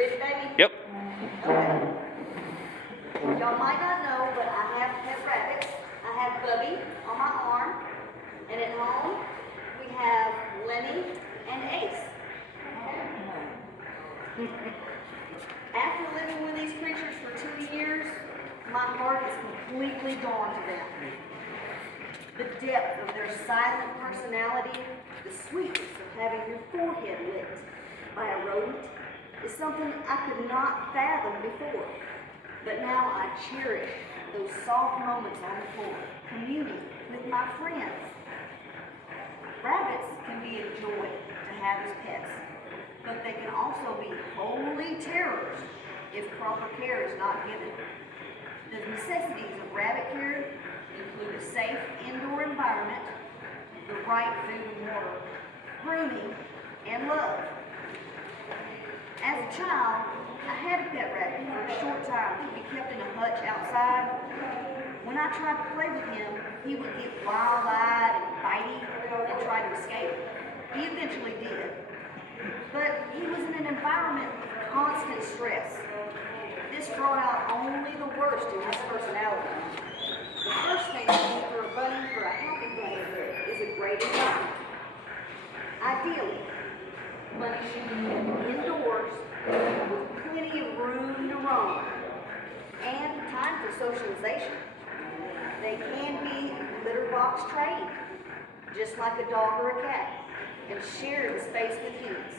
ready, baby? Yep. Okay. Y'all might not know, but I have pet rabbits. I have Bubby on my arm, and at home we have Lenny and Ace. After living with these creatures for 2 years, my heart is completely gone to them. The depth of their silent personality, the sweetness of having your forehead licked by a rodent, is something I could not fathom before. But now I cherish those soft moments on the floor, communing with my friends. Rabbits can be a joy to have as pets, but they can also be holy terrors if proper care is not given. The necessities of rabbit care include a safe indoor environment, the right food and water, grooming, and love. As a child, I had a pet rabbit for a short time to be kept in a hutch outside. When I tried to play with him, he would get wild-eyed and bitey and try to escape. He eventually did. But he was in an environment of constant stress. This brought out only the worst in his personality. The first thing you need for a bunny, for a happy bunny, is a great environment. Ideally, bunnies should be indoors with plenty of room to roam and time for socialization. They can be litter box trained, just like a dog or a cat, and share the space with humans.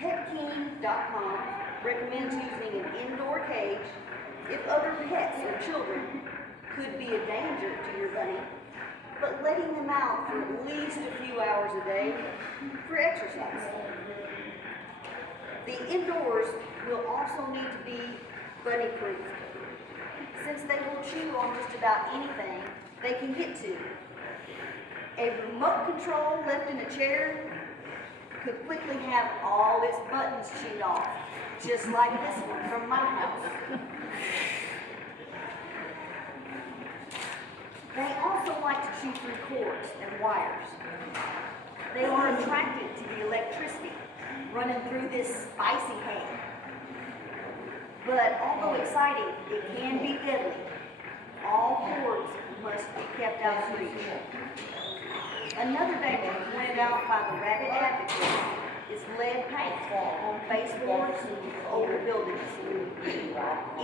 PetKing.com recommends using an indoor cage if other pets or children could be a danger to your bunny, but letting them out for at least a few hours a day for exercise. The indoors will also need to be bunny-proof, since they will chew on just about anything they can get to. A remote control left in a chair could quickly have all its buttons chewed off, just like this one from my house. They also like to chew through cords and wires. They are attracted to the electricity running through this spicy hay. But although exciting, it can be deadly. All cords must be kept out of reach. Another danger pointed out by the rabbit advocate is lead paint on baseboards of older buildings.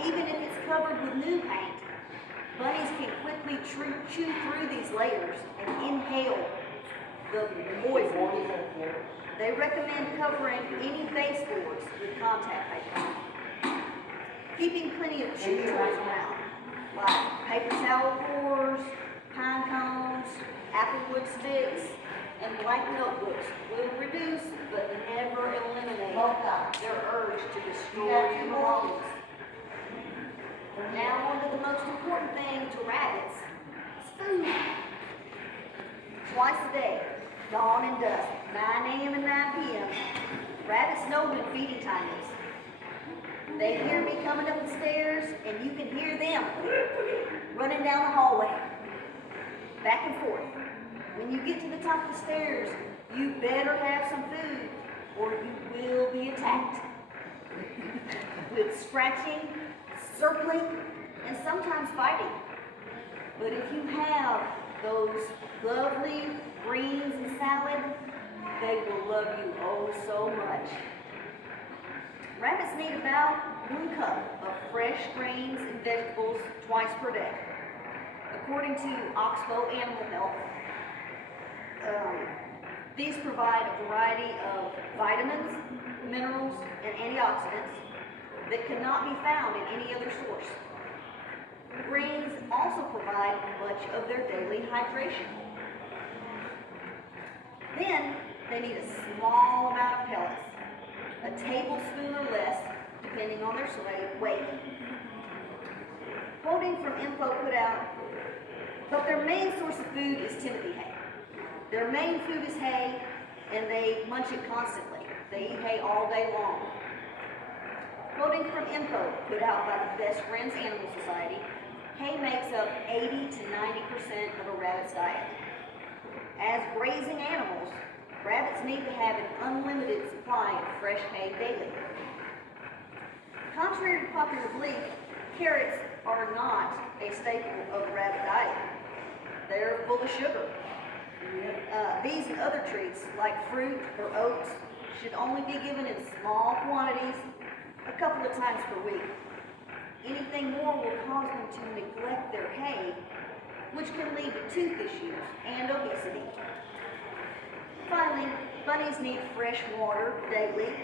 Even if it's covered with new paint, bunnies can quickly chew through these layers and inhale the poison. They recommend covering any baseboards with contact paper. Keeping plenty of chew toys around, like paper towel cores, pine cones, applewood sticks, and black notebooks will reduce but never eliminate their urge to destroy your belongings. Now on to the most important thing to rabbits, is food. Twice a day, dawn and dusk, 9 a.m. and 9 p.m., rabbits know when feeding time is. They hear me coming up the stairs, and you can hear them running down the hallway, back and forth. When you get to the top of the stairs, you better have some food, or you will be attacked. With scratching, circling, and sometimes fighting. But if you have those lovely greens and salad, they will love you oh so much. Rabbits need about 1 cup of fresh grains and vegetables twice per day. According to Oxbow Animal Health, these provide a variety of vitamins, minerals, and antioxidants that cannot be found in any other source. Greens also provide much of their daily hydration. Then they need a small amount of pellets, a tablespoon or less, depending on their weight. Quoting from info put out, but their main source of food is timothy hay. Their main food is hay, and they munch it constantly. They eat hay all day long. Quoting from info put out by the Best Friends Animal Society, hay makes up 80 to 90% of a rabbit's diet. As grazing animals, rabbits need to have an unlimited supply of fresh hay daily. Contrary to popular belief, carrots are not a staple of the rabbit diet. They're full of sugar. These and other treats, like fruit or oats, should only be given in small quantities a couple of times per week. Anything more will cause them to neglect their hay, which can lead to tooth issues and obesity. Finally, bunnies need fresh water daily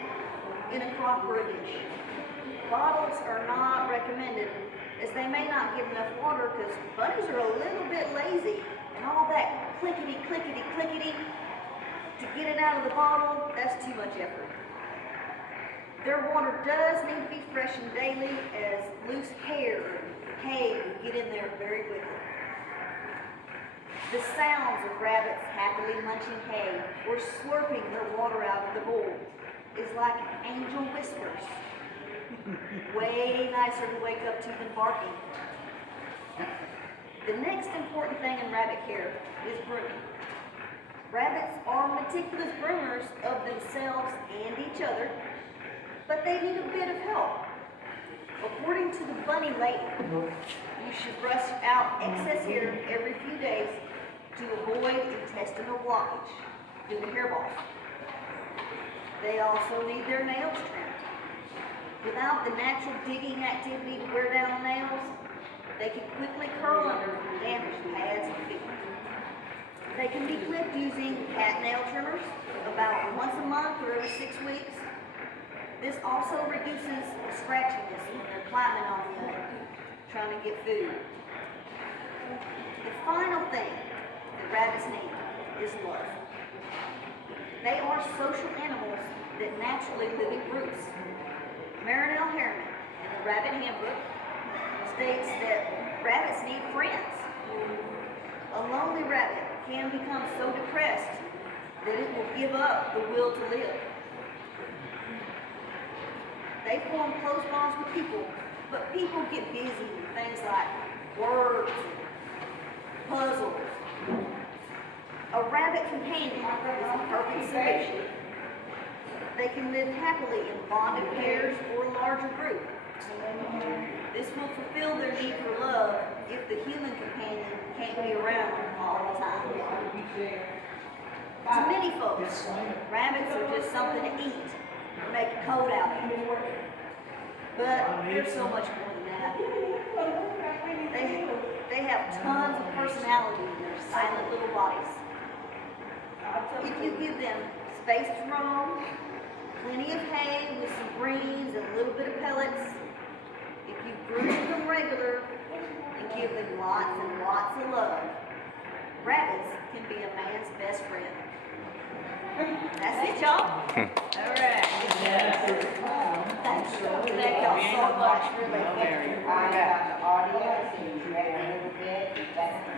in a crock or a dish. Bottles are not recommended, as they may not get enough water because bunnies are a little bit lazy, and all that clickety to get it out of the bottle, that's too much effort. Their water does need to be freshened daily, as loose hair and hay will get in there very quickly. The sounds of rabbits happily munching hay or slurping their water out of the bowl is like angel whispers. Way nicer to wake up to than barking. The next important thing in rabbit care is grooming. Rabbits are meticulous groomers of themselves and each other, but they need a bit of help. According to the bunny lady, you should brush out excess hair every few days to avoid intestinal blockage due to hairballs. They also need their nails trimmed. Without the natural digging activity to wear down the nails, they can quickly curl under damaged pads and feet. They can be clipped using cat nail trimmers about once a month or every 6 weeks. This also reduces scratchiness when they're climbing on you, trying to get food. The final thing that rabbits need is love. They are social animals that naturally live in groups. Marin L. Harriman, in the Rabbit Handbook, states that rabbits need friends. A lonely rabbit can become so depressed that it will give up the will to live. They form close bonds with people, but people get busy with things like words, puzzles. A rabbit companion is the perfect solution. They can live happily in bonded pairs or a larger group. This will fulfill their need for love if the human companion can't be around all the time. To many folks, rabbits are just something to eat or make a coat out of. But they're so much more than that. They have tons of personality in their silent little bodies. If you give them space to roam, plenty of hay with some greens and a little bit of pellets, if you groom them regular and give them lots and lots of love, rabbits can be a man's best friend. That's it, y'all. All right. Thank y'all so much. Really. I got the audience and you read a little bit.